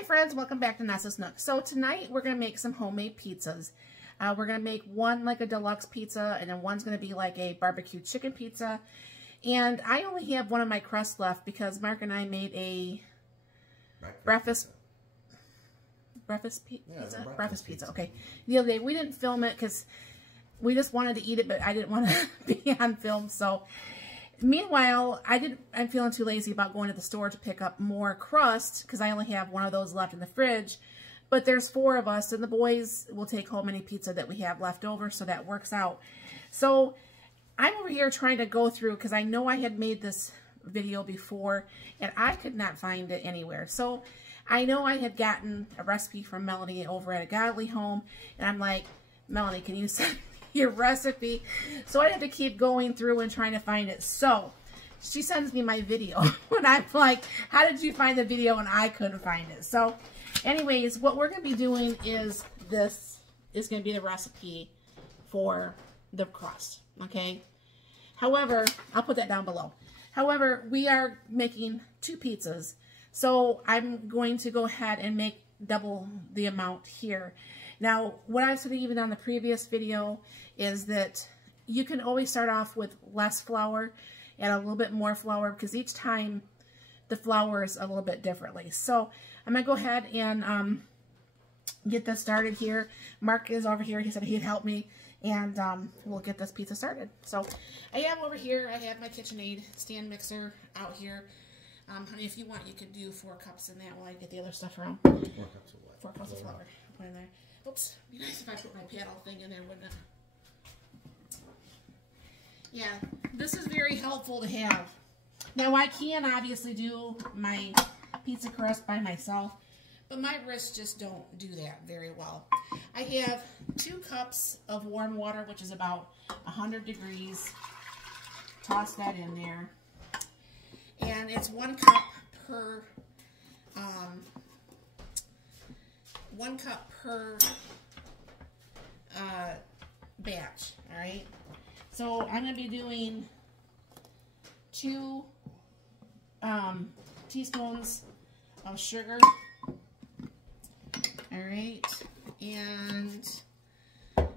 Hi friends, welcome back to Nessa's Nook. So tonight we're going to make some homemade pizzas. We're going to make one like a deluxe pizza, and then one's going to be like a barbecue chicken pizza. And I only have one of my crusts left because Mark and I made a breakfast pizza. Okay. The other day we didn't film it because we just wanted to eat it, but I didn't want to be on film. So meanwhile, I'm feeling too lazy about going to the store to pick up more crust because I only have one of those left in the fridge. But there's 4 of us, and the boys will take home any pizza that we have left over, so that works out. So I'm over here trying to go through because I know I had made this video before, and I could not find it anywhere. So I know I had gotten a recipe from Melanie over at A Godly Home, and I'm like, Melanie, can you send your recipe? So I had to keep going through and trying to find it. So she sends me my video and I'm like, how did you find the video? And I couldn't find it. So anyways, what we're going to be doing is this is going to be the recipe for the crust. Okay. However, I'll put that down below. However, we are making 2 pizzas. So I'm going to go ahead and make double the amount here. Now, what I said even on the previous video is that you can always start off with less flour and a little bit more flour because each time the flour is a little bit differently. So I'm going to go ahead and get this started here. Mark is over here. He said he'd help me, and we'll get this pizza started. So I have over here, I have my KitchenAid stand mixer out here. Honey, if you want, you could do 4 cups in that while I get the other stuff around. 4 cups of what? 4 cups of flour. Put in there. Oops, it'd be nice if I put my paddle thing in there, wouldn't it? Yeah, this is very helpful to have. Now, I can obviously do my pizza crust by myself, but my wrists just don't do that very well. I have 2 cups of warm water, which is about 100 degrees. Toss that in there. And it's 1 cup per 1 cup per batch, all right? So I'm going to be doing 2 teaspoons of sugar, all right? And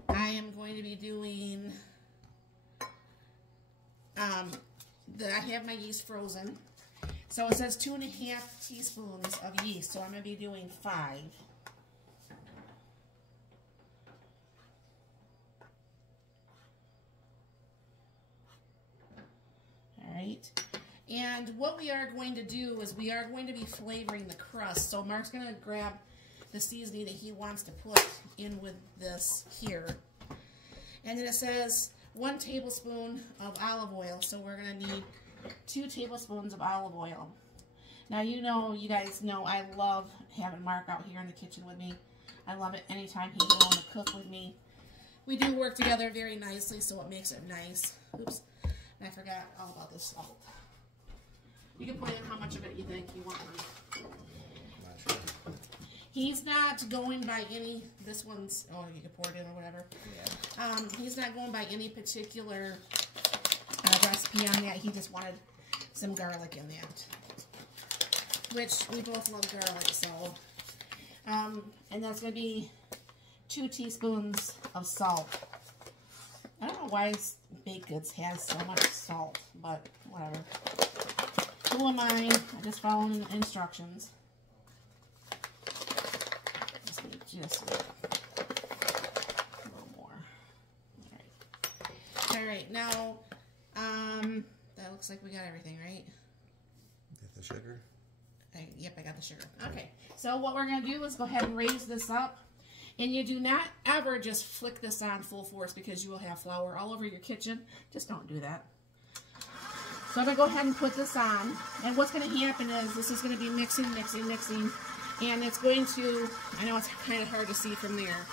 I am going to be doing, I have my yeast frozen. So it says 2.5 teaspoons of yeast, so I'm going to be doing 5. And what we are going to do is we are going to be flavoring the crust. So Mark's going to grab the seasoning that he wants to put in with this here. And then it says 1 tablespoon of olive oil. So we're going to need 2 tablespoons of olive oil. Now you guys know I love having Mark out here in the kitchen with me. I love it anytime he's willing to cook with me. We do work together very nicely, so it makes it nice. Oops, and I forgot all about this salt. You can put in how much of it you think you want. Not sure. He's not going by any, this one's, oh, you can pour it in or whatever. Yeah. He's not going by any particular recipe on that. He just wanted some garlic in that. Which we both love garlic, so. And that's going to be 2 teaspoons of salt. I don't know why baked goods has so much salt, but whatever. Who am I? I just following instructions. Just need just a little more. All right, now that looks like we got everything, right? Get the sugar. Yep, I got the sugar. Okay, so what we're gonna do is go ahead and raise this up, and you do not ever just flick this on full force because you will have flour all over your kitchen. Just don't do that. So I'm going to go ahead and put this on, and what's going to happen is this is going to be mixing, and it's going to, I know it's kind of hard to see from there,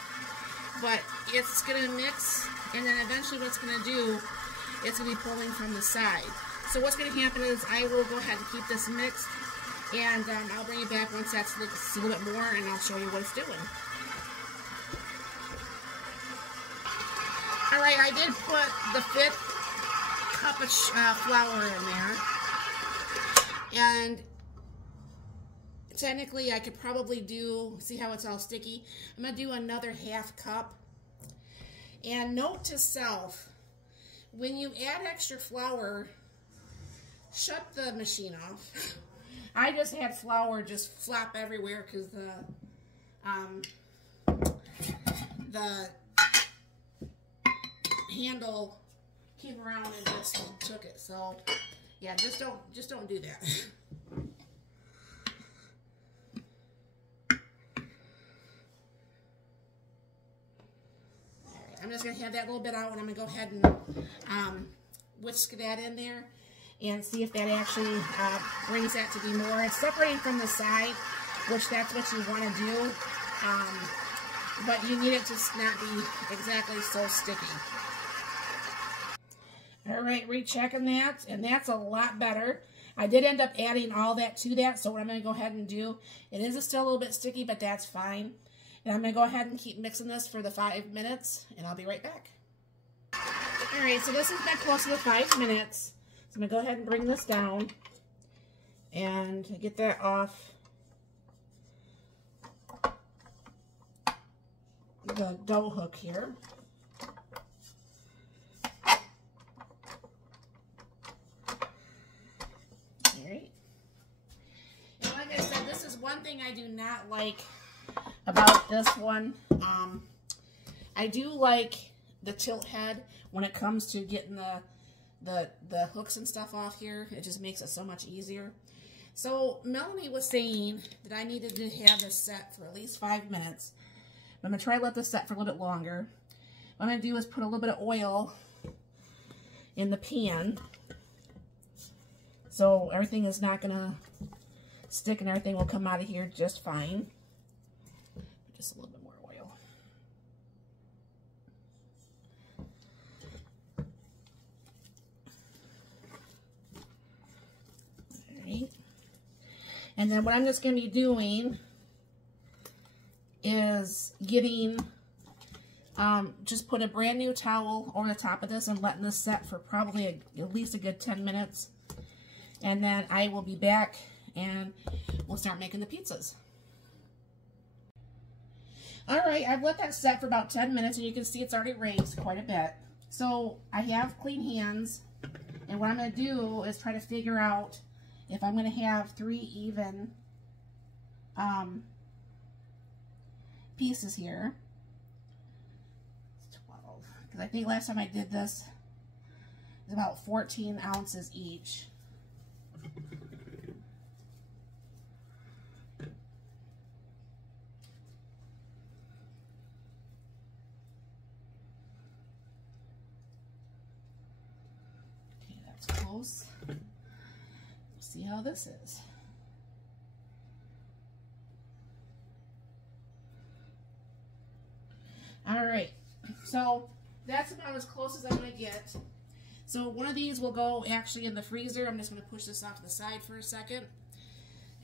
but it's going to mix, and then eventually what's going to do, it's going to be pulling from the side. So what's going to happen is I will go ahead and keep this mixed, and I'll bring it back once that's a little bit more, and I'll show you what it's doing. Alright, I did put the 5th cup of flour in there, and technically I could probably do, see how it's all sticky? I'm going to do another half cup. And note to self, when you add extra flour, shut the machine off. I just had flour just flop everywhere because the handle came around and just took it. So yeah, just don't do that. I'm just going to have that little bit out, and I'm going to go ahead and whisk that in there and see if that actually brings that to be more. It's separating from the side, which that's what you want to do, but you need it to not be exactly so sticky. All right, rechecking that, and that's a lot better. I did end up adding all that to that, so what I'm going to go ahead and do, it is still a little bit sticky, but that's fine. And I'm going to go ahead and keep mixing this for the 5 minutes, and I'll be right back. All right, so this has been close to the 5 minutes. So I'm going to go ahead and bring this down and get that off the dough hook here. All right. And like I said, this is one thing I do not like about this one. I do like the tilt head when it comes to getting the hooks and stuff off here. It just makes it so much easier. So Melanie was saying that I needed to have this set for at least 5 minutes. I'm going to try to let this set for a little bit longer. What I'm going to do is put a little bit of oil in the pan so everything is not going to stick and everything will come out of here just fine. Just a little bit more oil. Alright. And then what I'm just going to be doing is getting, just put a brand new towel over the top of this and letting this set for probably at least a good 10 minutes. And then I will be back and we'll start making the pizzas. Alright, I've let that set for about 10 minutes and you can see it's already raised quite a bit. So I have clean hands, and what I'm going to do is try to figure out if I'm going to have 3 even pieces here. It's 12. Because I think last time I did this, it was about 14 ounces each. Close. We'll see how this is. All right, so that's about as close as I'm going to get. So one of these will go actually in the freezer. I'm just going to push this off to the side for a second,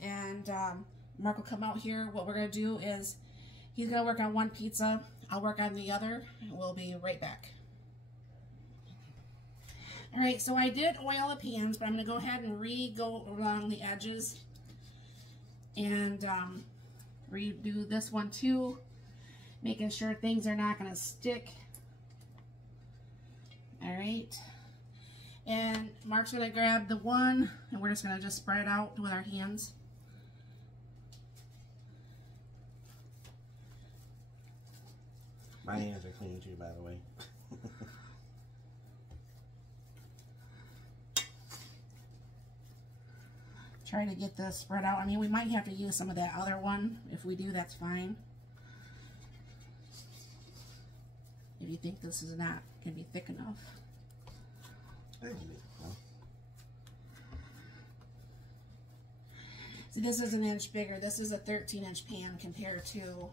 and Mark will come out here. What we're going to do is he's going to work on one pizza, I'll work on the other, and we'll be right back. Alright, so I did oil the pans, but I'm going to go ahead and go along the edges and redo this one too, making sure things are not going to stick. Alright, and Mark's going to grab the one, and we're just going to just spread it out with our hands. My hands are clean too, by the way. Try to get this spread out. I mean, we might have to use some of that other one. If we do, that's fine. If you think this is not going to be thick enough. See, this is an inch bigger. This is a 13-inch pan compared to,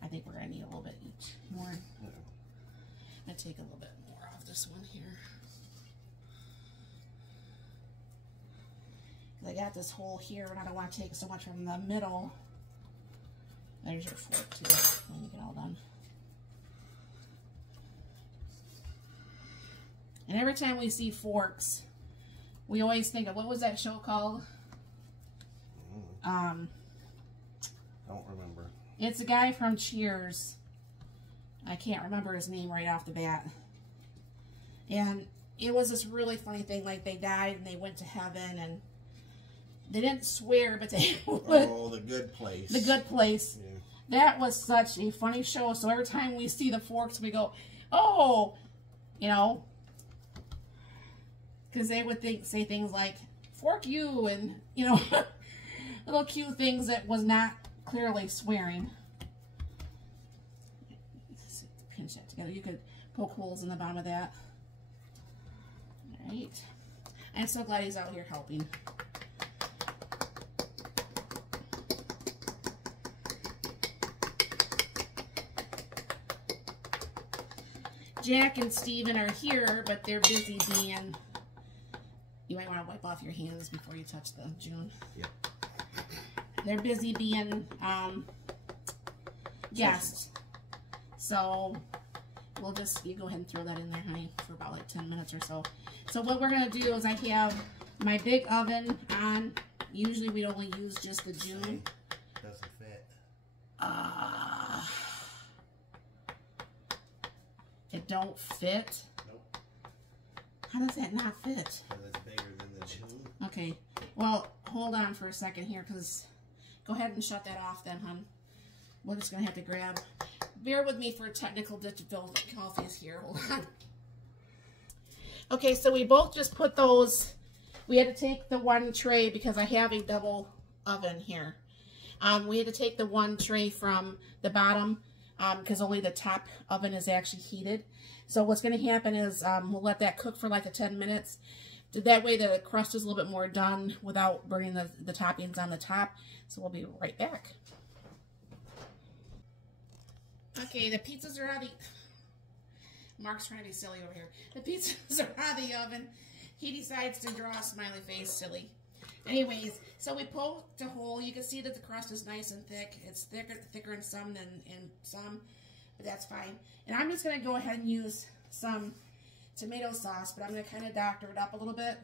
I think we're going to need a little bit each more. I'm going to take a little bit more off this one here. I got this hole here, and I don't want to take so much from the middle. There's your fork too, when you get all done. And every time we see forks, we always think of, what was that show called? Don't remember. It's a guy from Cheers. I can't remember his name right off the bat. And it was this really funny thing, like they died and they went to heaven and they didn't swear, but they Oh, The Good Place. The Good Place. Yeah. That was such a funny show. So every time we see the forks, we go, oh, you know, because they would say things like, fork you, and, you know, little cute things that was not clearly swearing. Pinch that together. You could poke holes in the bottom of that. All right. I'm so glad he's out here helping. Jack and Steven are here, but they're busy being... You might want to wipe off your hands before you touch the June. Yep. They're busy being guests. So we'll just, you go ahead and throw that in there, honey, for about like 10 minutes or so. So what we're going to do is I have my big oven on. Usually we only use just the June. Doesn't fit. It don't fit. Nope. How does that not fit? Because it's bigger than the June. Okay. Well, hold on for a second here, because go ahead and shut that off then, hon. We're just going to have to grab. Bear with me for a technical difficulties here. Hold on. Okay, so we both just put those. We had to take the one tray because I have a double oven here. We had to take the one tray from the bottom because only the top oven is actually heated. So what's going to happen is we'll let that cook for like 10 minutes. That way the crust is a little bit more done without burning the toppings on the top. So we'll be right back. Okay, the pizzas are out of the... Mark's trying to be silly over here. The pizzas are out of the oven. He decides to draw a smiley face, silly. Anyways, so we poked a hole. You can see that the crust is nice and thick. It's thicker in some than in some, but that's fine. And I'm just going to go ahead and use some tomato sauce, but I'm going to kind of doctor it up a little bit.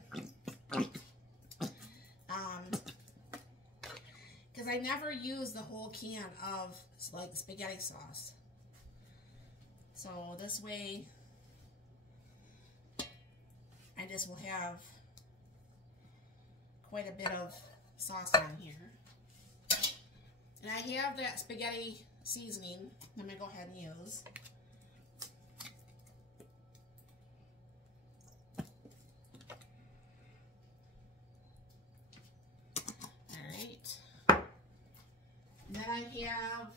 Because I never use the whole can of like spaghetti sauce. So this way, I just will have quite a bit of sauce on here. And I have that spaghetti seasoning I'm going to go ahead and use. Alright. Then I have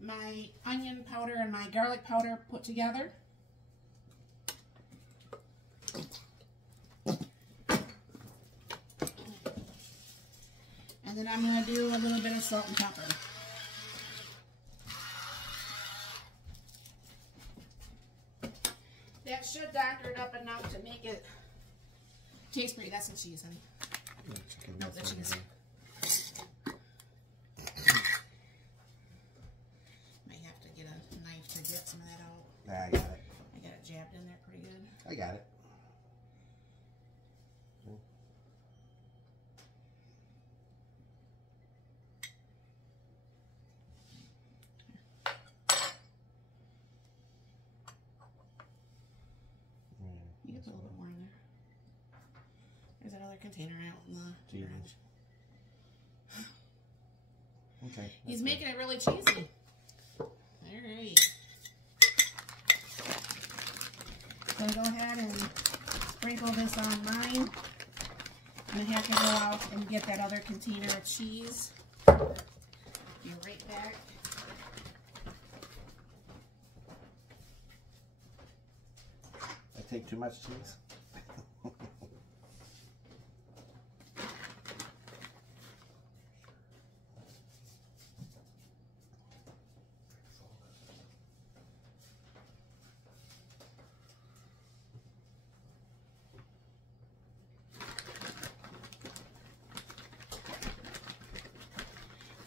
my onion powder and my garlic powder put together. And then I'm going to do a little bit of salt and pepper. That should doctor it up enough to make it taste pretty. That's the cheese, honey. No, the cheese. Might have to get a knife to get some of that out. I got it. I got it jabbed in there pretty good. I got it. You can put a little bit more in there. There's that other container out in the garage. Okay. He's making it really cheesy. Alright. So go ahead and sprinkle this on mine. I'm going to have to go out and get that other container of cheese. Be right back. I take too much cheese.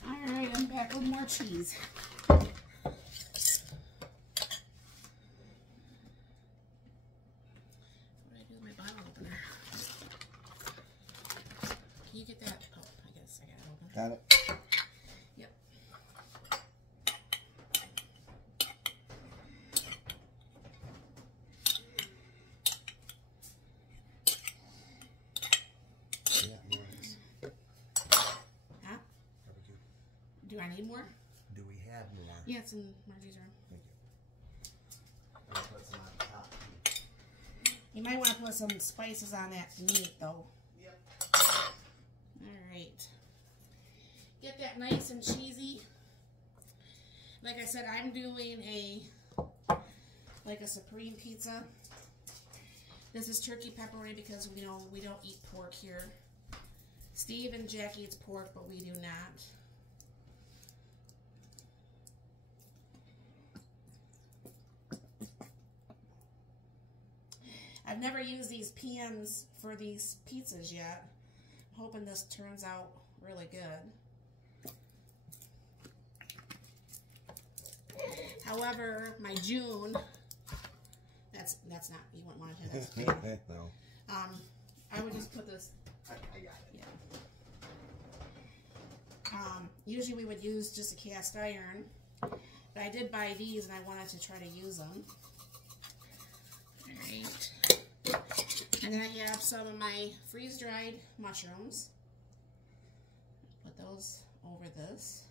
Alright, I'm back with more cheese. You get that? Oh, I Got it? Yep. Yeah, nice. Huh? Barbecue. Do I need more? Do we have more? Yeah, it's in Margie's room. Thank you. I'm gonna put some on top. You might want to put some spices on that meat, though. Yep. Alright. Get that nice and cheesy. Like I said, I'm doing a supreme pizza. This is turkey pepperoni because we don't eat pork here. Steve and Jack eats pork, but we do not. I've never used these pans for these pizzas yet. I'm hoping this turns out really good. However, my June, that's not, you wouldn't want to do that. No. I would just put this, I got it. yeah. Usually we would use just a cast iron, but I did buy these and I wanted to try to use them. Alright. And then I have some of my freeze-dried mushrooms. Put those over this.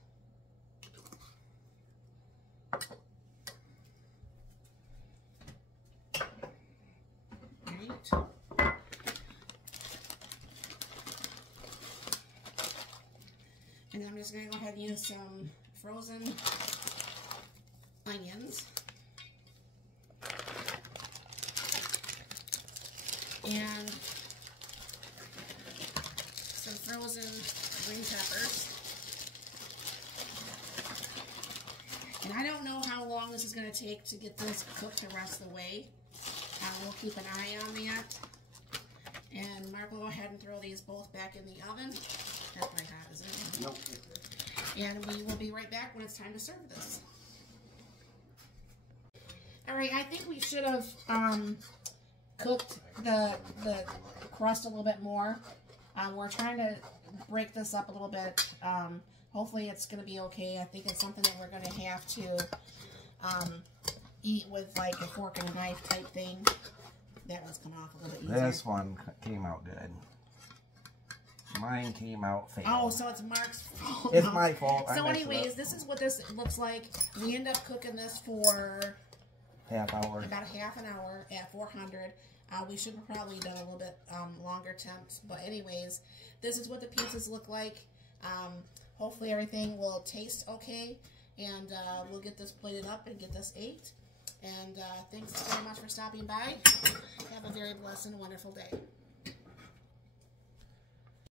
Right. And then I'm just going to go ahead and use some frozen onions. And some frozen green peppers. And I don't know how long this is going to take to get this cooked the rest of the way. We'll keep an eye on that. And Mark will go ahead and throw these both back in the oven. That's not hot, is it? Nope. And we will be right back when it's time to serve this. Alright, I think we should have cooked the crust a little bit more. We're trying to break this up a little bit. Hopefully it's going to be okay. I think it's something that we're going to have to eat with like a fork and knife type thing. That one's come off a little bit easier. This one came out good. Mine came out fail. Oh, so it's Mark's fault. It's my fault. So anyways, this is what this looks like. We end up cooking this for half hour. About a half an hour at 400. We should have probably done a little bit longer temps. But anyways, this is what the pizzas look like. Hopefully everything will taste okay. And we'll get this plated up and get this ate. And thanks very much for stopping by. Have a very blessed and wonderful day.